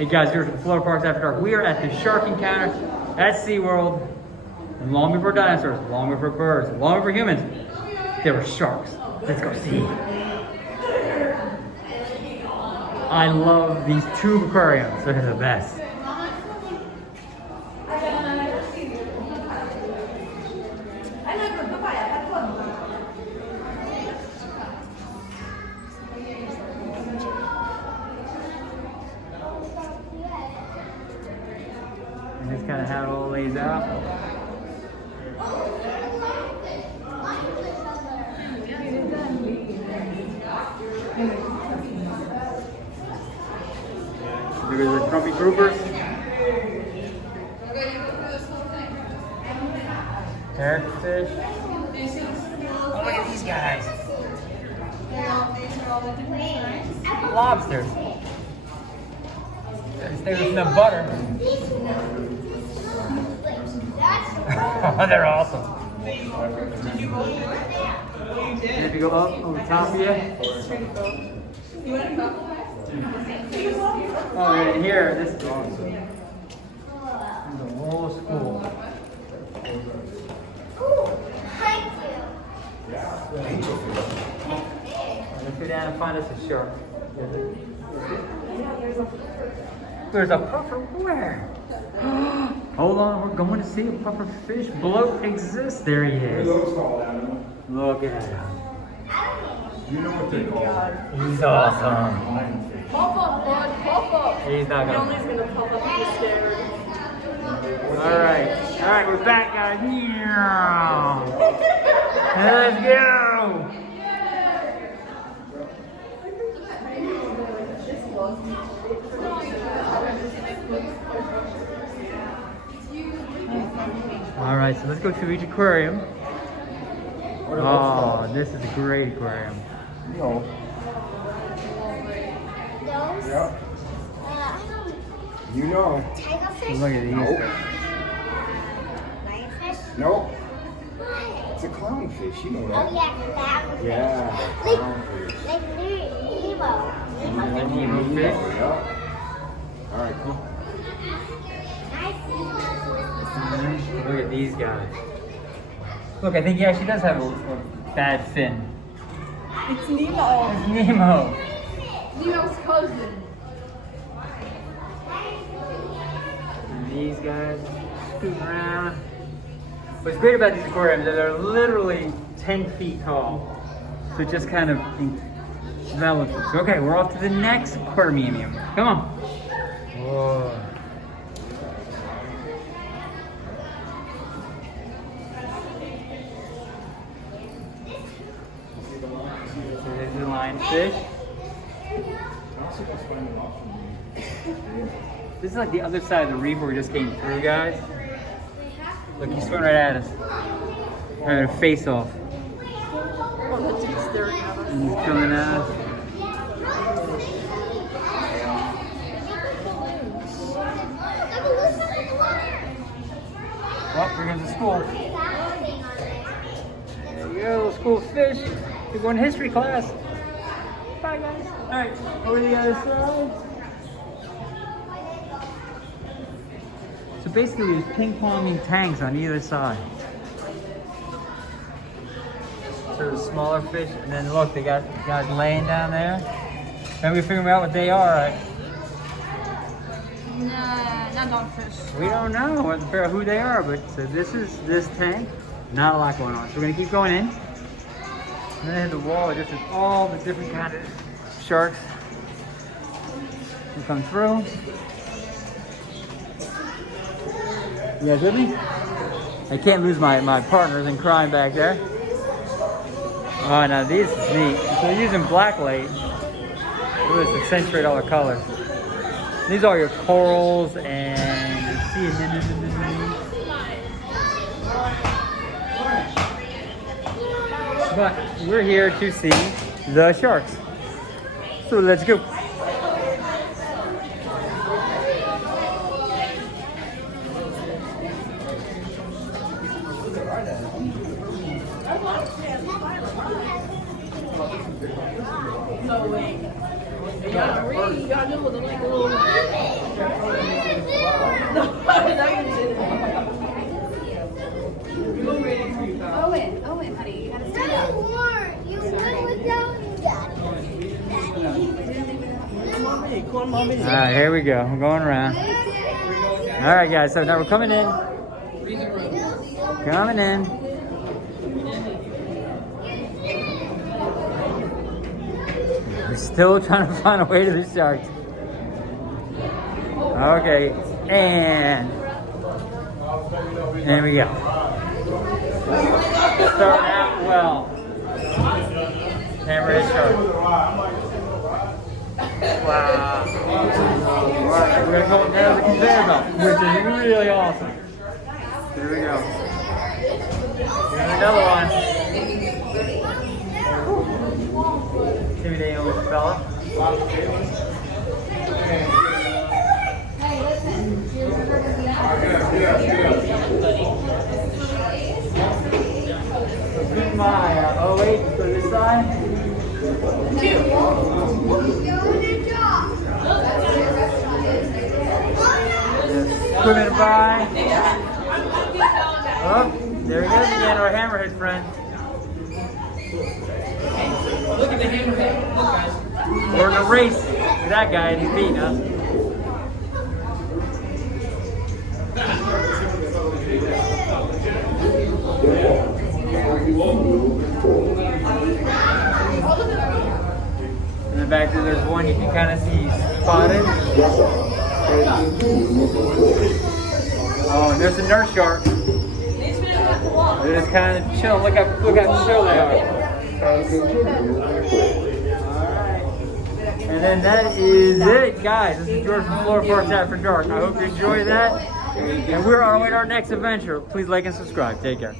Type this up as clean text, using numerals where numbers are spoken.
Hey guys, here's the Florida Parks After Dark. We are at the shark encounter at SeaWorld. And long before dinosaurs, long before birds, long before humans, there were sharks. Let's go see. I love these tube aquariums. They're the best. And that's kind of how it all lays out. Look at the grumpy groupers. Parrotfish. Oh, look at these guys. Lobsters. There's no butter. Oh, they're awesome. And if you go up over top of you. Oh, right here, this is awesome. There's a whole school. Let's go down and find us a shark. There's a puffer where? Hold on, we're going to see a puffer fish bloat exists. There he is. Look at him. You know what they call it. He's awesome. Pop up, bud. Pop up. He's not He's gonna. gonna pop up. He's scared. Alright, we're back, guys. Yeah. Let's go. Alright, so let's go to each aquarium. Oh, this is a great aquarium. No. Those? Yeah. You know. Tigerfish? Look at these. Nope. Lionfish? Nope. What? It's a clownfish. You know Oh that. yeah, clownfish. Yeah. Clownfish. Like Nemo. Like Nemo fish. Yeah. All right, cool. Look at these guys. Look, I think he actually does have a bad fin. It's Nemo. It's Nemo. Nemo's cousin. And these guys scooting around. What's great about these aquariums is they're literally 10 feet tall. So it just kind of envelops it. Okay, we're off to the next aquarium. Come on. Whoa. So there's the lionfish. This is like the other side of the reef where we just came through, guys. Look, he's swimming right at us. Having a face off. Oh, that's he's staring at us. And he's coming at us. Oh, here comes the school. There you go, school of fish. We're going to history class. Bye, guys. All right, over to the other side. So basically, there's ping-ponging tanks on either side. So the smaller fish, and then look, they got guys laying down there. Then we figure out what they are, right? Nah, not dogfish. We don't know what who they are, but so this is this tank. Not a lot going on. So we're gonna keep going in. And then the wall just has all the different kind of sharks who come through. You guys with me? I can't lose my partners in crime back there. Oh, now these is neat. So they're using black light. Ooh, to accentuate all the colors. These are your corals and your sea anemones. But we're here to see the sharks. So let's go. No way. You gotta read. You gotta know what the like little. right, here we go. We're going around. All right, guys. So now we're coming in. Coming in. We're still trying to find a way to the sharks. Okay, and there we go. Starting out well. Hammerhead shark. Wow. Alright, we're gonna go down the conveyor belt, which is really awesome. There we go. Here's another one. Intimidating little fella. Keep my 08 for this side. Swimming by. Oh, there he goes again, our hammerhead friend. Look at the hammerhead. Look, guys. We're in a race with that guy and he's beating us. In the back there, there's one you can kind of see spotted. Oh, and there's a nurse shark. They're just kind of chilling. Look how chill they are. Alright. And then that is it, guys. This is George from Florida Parks After Dark. I hope you enjoy that. And we're on our next adventure. Please like and subscribe. Take care.